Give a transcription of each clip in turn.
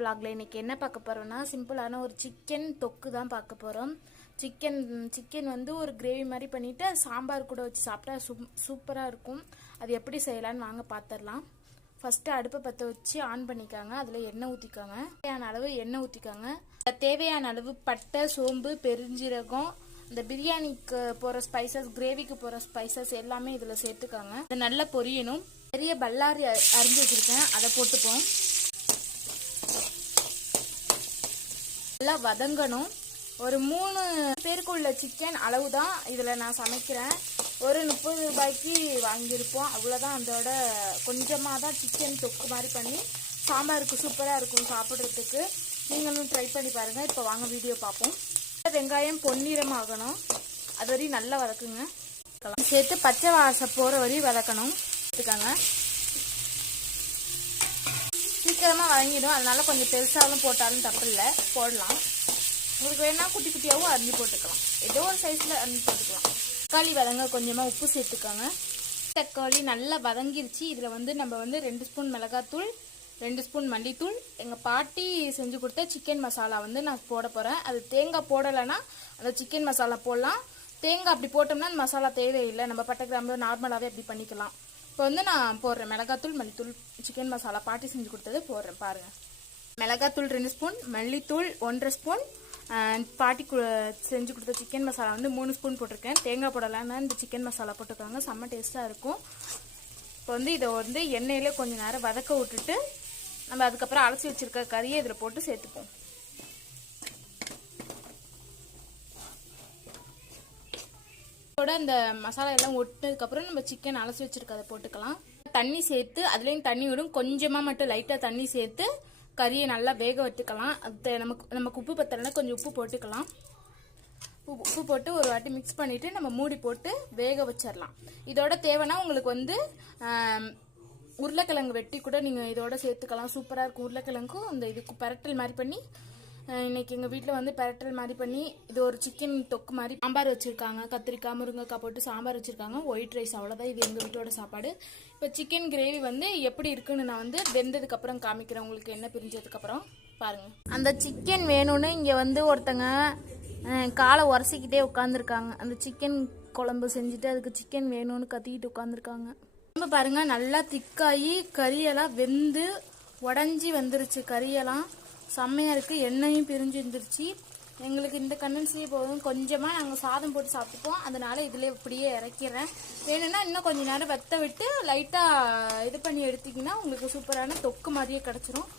vlogல இன்னைக்கு என்ன பார்க்க போறோம்னா சிம்பிளான ஒரு சிக்கன் தொக்கு தான் பார்க்க போறோம். சிக்கன் வந்து ஒரு கிரேவி மாதிரி பண்ணிட்டு சாம்பார் கூட வச்சு சாப்பிட்டா சூப்பரா இருக்கும். அது எப்படி செய்யலாம்னு வாங்க பாத்துறலாம். ஃபர்ஸ்ட் அடுப்பை பற்ற வச்சு ஆன் பண்ணிக்காங்க. அதுல எண்ணெய் ஊத்திக்காங்க. தேவையான அளவு எண்ணெய் ஊத்திக்காங்க. தேவையான அளவு பட்டை, சோம்பு, பெருஞ்சீரகம், இந்த பிரியாணிக்கு போற ஸ்பைசஸ், கிரேவிக்கு போற ஸ்பைசஸ் எல்லாமே இதுல சேர்த்துக்காங்க. இது நல்லா பொரியணும். பெரிய பல்லாரி அரிஞ்சு வச்சிருக்கேன், அதை போட்டுப்போம். நல்லா வதங்கணும். ஒரு 3 பேருக்கு உள்ள சிக்கன் அளவு தான் இதுல நான் சமைக்கிறேன். ஒரு 30 ரூபாய்க்கு வாங்கியிருப்போம், அவ்வளோதான். அதோட கொஞ்சமாக தான் சிக்கன் தொக்கு மாதிரி பண்ணி சாம்பாருக்கு சூப்பராக இருக்கும் சாப்பிட்றதுக்கு. நீங்களும் ட்ரை பண்ணி பாருங்கள். இப்போ வாங்க வீடியோ பார்ப்போம். வெங்காயம் பொன்னிறம் ஆகணும், அது வரையும் நல்லா வதக்குங்க. சேர்த்து பச்சை வாசம் போகிற வரையும் வதக்கணும். எடுத்துக்காங்க. சீக்கிரமாக வதங்கிடும், அதனால கொஞ்சம் பெருசாலும் போட்டாலும் தப்பு இல்லை, போடலாம். உங்களுக்கு வேணா குட்டி குட்டியாகவும் அரிஞ்சு போட்டுக்கலாம், ஏதோ ஒரு சைஸில் அரிஞ்சு போட்டுக்கலாம். தக்காளி வதங்க கொஞ்சமாக உப்பு சேர்த்துக்காங்க. தக்காளி நல்லா வதங்கிருச்சு. இதில் வந்து நம்ம வந்து 2 ஸ்பூன் மிளகாத்தூள், 2 ஸ்பூன் மல்லித்தூள், எங்கள் பாட்டி செஞ்சு கொடுத்த சிக்கன் மசாலா வந்து நான் போட போகிறேன். அது தேங்காய் போடலைன்னா அந்த சிக்கன் மசாலா போடலாம். தேங்காய் அப்படி போட்டோம்னா அந்த மசாலா தேவையில்லை, நம்ம பட்டை கிராம்பு நார்மலாகவே அப்படி பண்ணிக்கலாம். இப்போ வந்து நான் போடுறேன் மிளகாத்தூள், மல்லித்தூள், சிக்கன் மசாலா பாட்டி செஞ்சு கொடுத்தது போடுறேன் பாருங்கள். மிளகாத்தூள் 2 ஸ்பூன், மல்லித்தூள் 1.5 ஸ்பூன், பாட்டி செஞ்சு கொடுத்த சிக்கன் மசாலா வந்து 3 ஸ்பூன் போட்டிருக்கேன். தேங்காய் போடலான்னா இந்த சிக்கன் மசாலா போட்டுருக்காங்க, செம்ம டேஸ்ட்டாக இருக்கும். இப்போ வந்து இதை வந்து எண்ணெயிலே கொஞ்சம் நேரம் வதக்க விட்டுட்டு நம்ம அதுக்கப்புறம் அலசி வச்சிருக்க கறியை இதில் போட்டு சேர்த்துப்போம். இந்த மசாலா எல்லாம் ஒட்டினதுக்கப்புறம் நம்ம சிக்கன் அலசி வச்சிருக்கதை போட்டுக்கலாம். தண்ணி சேர்த்து அதுலேயும் தண்ணி விடும், கொஞ்சமாக மட்டும் லைட்டாக தண்ணி சேர்த்து கறியை நல்லா வேக வச்சுக்கலாம். அது நமக்கு உப்பு பத்தலைன்னா கொஞ்சம் உப்பு போட்டுக்கலாம். உப்பு போட்டு ஒரு வாட்டி மிக்ஸ் பண்ணிவிட்டு நம்ம மூடி போட்டு வேக வச்சிடலாம். இதோட தேவைன்னா உங்களுக்கு வந்து உருளைக்கிழங்கு வெட்டி கூட நீங்கள் இதோட சேர்த்துக்கலாம், சூப்பராக இருக்கும். உருளைக்கிழங்கும் இந்த இதுக்கு பரட்டல் மாதிரி பண்ணி இன்னைக்கு எங்கள் வீட்டில் வந்து பரட்டல் மாதிரி பண்ணி இது ஒரு சிக்கன் தொக்கு மாதிரி சாம்பார் வச்சுருக்காங்க. கத்திரிக்காய், முருங்கைக்காய் போட்டு சாம்பார் வச்சுருக்காங்க. ஒயிட் ரைஸ், அவ்வளோதான். இது எங்கள் வீட்டோட சாப்பாடு. இப்போ சிக்கன் கிரேவி வந்து எப்படி இருக்குன்னு நான் வந்து வெந்ததுக்கப்புறம் காமிக்கிறேன் உங்களுக்கு, என்ன பிரிஞ்சதுக்கப்புறம் பாருங்கள். அந்த சிக்கன் வேணும்னு இங்கே வந்து ஒருத்தங்க காலை உரசிக்கிட்டே உட்காந்துருக்காங்க. அந்த சிக்கன் குழம்பு செஞ்சுட்டு அதுக்கு சிக்கன் வேணும்னு கத்திக்கிட்டு உட்காந்துருக்காங்க. ரொம்ப பாருங்கள், நல்லா திக்காகி கறியெல்லாம் வெந்து உடஞ்சி வந்துருச்சு. கறியெல்லாம் செம்மையாக இருக்குது, எண்ணெயும் பிரிஞ்சு வந்துருச்சு. எங்களுக்கு இந்த கண்டன்சியே போதும். கொஞ்சமாக நாங்கள் சாதம் போட்டு சாப்பிட்டுப்போம், அதனால இதில் இப்படியே இறக்கிறேன். வேணும்னா இன்னும் கொஞ்சம் நேரம் வெத்த விட்டு லைட்டாக இது பண்ணி எடுத்திங்கன்னா உங்களுக்கு சூப்பரான தொக்கு மாதிரியே கிடச்சிரும்.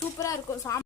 சூப்பராக இருக்கும்.